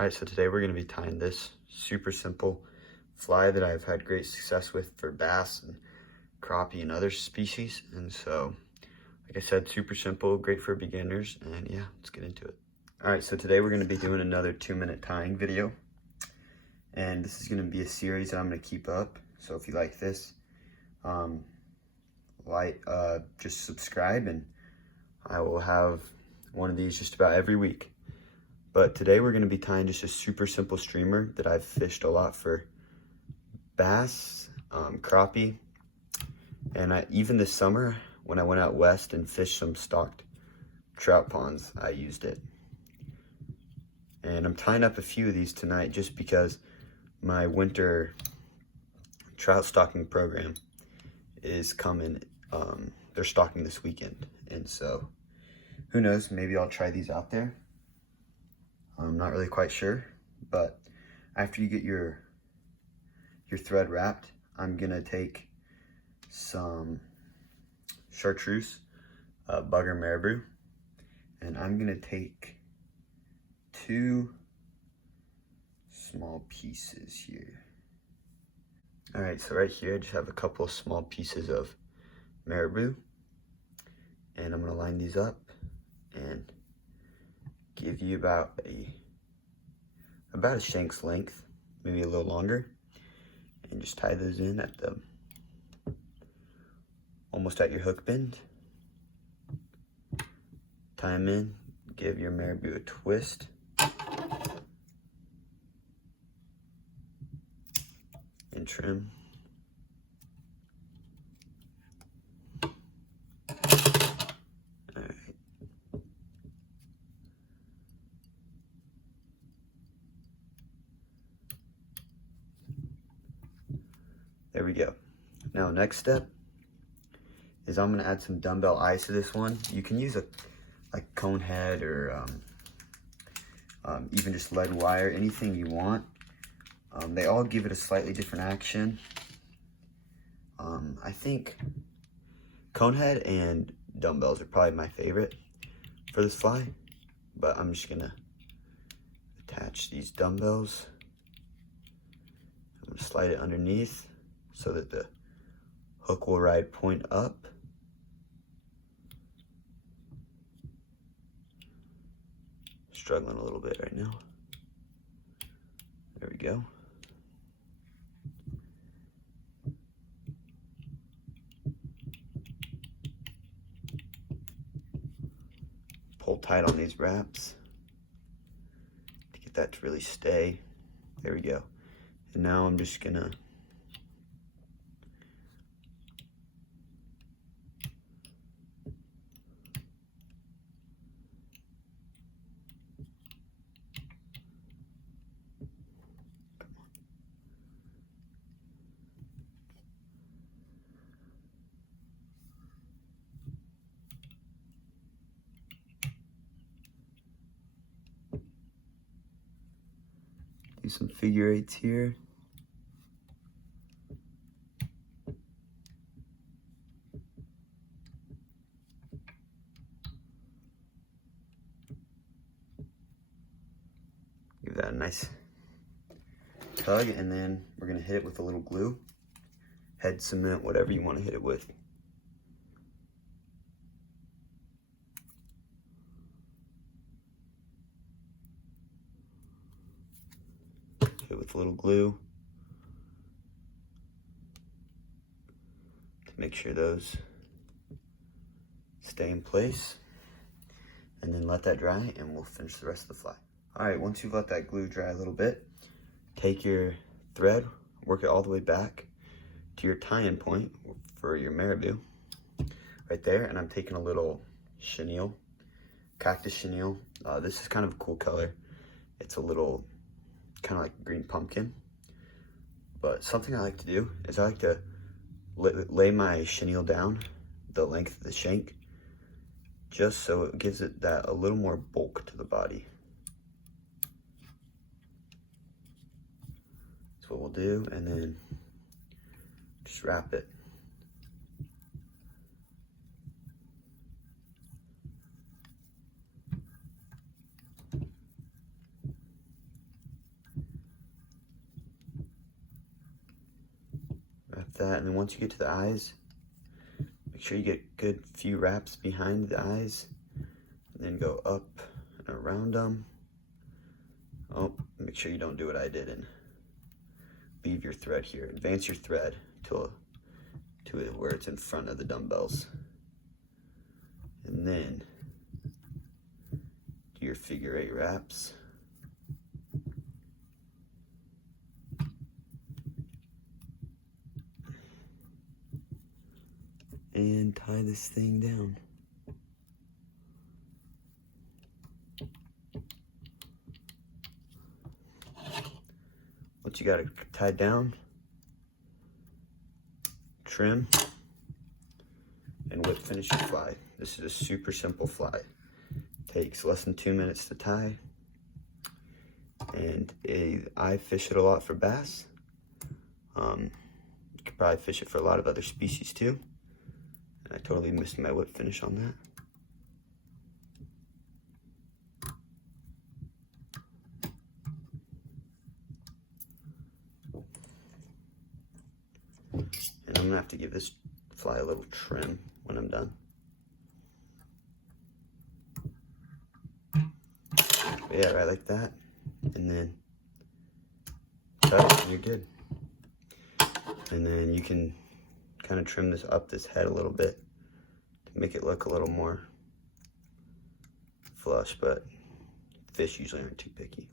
All right, so today we're gonna be tying this super simple fly that I've had great success with for bass and crappie and other species. And so, like I said, super simple, great for beginners, and yeah, let's get into it. All right, so today we're gonna be doing another 2-minute tying video. And this is gonna be a series that I'm gonna keep up. So if you like this, just subscribe, and I will have one of these just about every week. But today we're gonna be tying just a super simple streamer that I've fished a lot for bass, crappie, and even this summer when I went out west and fished some stocked trout ponds, I used it. And I'm tying up a few of these tonight just because my winter trout stocking program is coming. They're stocking this weekend, and so who knows, maybe I'll try these out there. I'm not really quite sure, but after you get your thread wrapped, I'm gonna take some chartreuse, bugger marabou, and I'm gonna take 2 small pieces here. All right, so right here I just have a couple of small pieces of marabou, and I'm gonna line these up and give you about a shank's length, maybe a little longer, and just tie those in at almost at your hook bend. Tie them in, give your marabou a twist, and trim. There we go. Now, next step is I'm gonna add some dumbbell eyes to this one. You can use a cone head or even just lead wire, anything you want. They all give it a slightly different action. I think cone head and dumbbells are probably my favorite for this fly, but I'm just gonna attach these dumbbells. I'm gonna slide it underneath so that the hook will ride point up. Struggling a little bit right now. There we go. Pull tight on these wraps to get that to really stay. There we go. And now I'm just gonna do some figure eights here. Give that a nice tug, and then we're gonna hit it with a little glue, head cement, whatever you want to hit it with. Hit it with a little glue to make sure those stay in place, and then let that dry and we'll finish the rest of the fly. All right, once you've let that glue dry a little bit, take your thread, work it all the way back to your tie-in point for your marabou, right there. And I'm taking a little chenille, cactus chenille. This is kind of a cool color. It's a little kind of like green pumpkin. But something I like to do is I like to lay my chenille down the length of the shank, just so it gives it that a little more bulk to the body. That's what we'll do, and then just wrap it. that. And then once you get to the eyes, make sure you get good few wraps behind the eyes, and then go up and around them. Oh, make sure you don't do what I did and leave your thread here. Advance your thread to where it's in front of the dumbbells. And then do your figure 8 wraps. And tie this thing down. Once you got it tied down, trim and whip finish your fly. This is a super simple fly. Takes less than 2 minutes to tie. And I fish it a lot for bass. You could probably fish it for a lot of other species too. And I totally missed my whip finish on that. And I'm gonna have to give this fly a little trim when I'm done. But yeah, right like that. And then cut it and you're good. And then you can kind of trim this up this head a little bit to make it look a little more flush, but fish usually aren't too picky.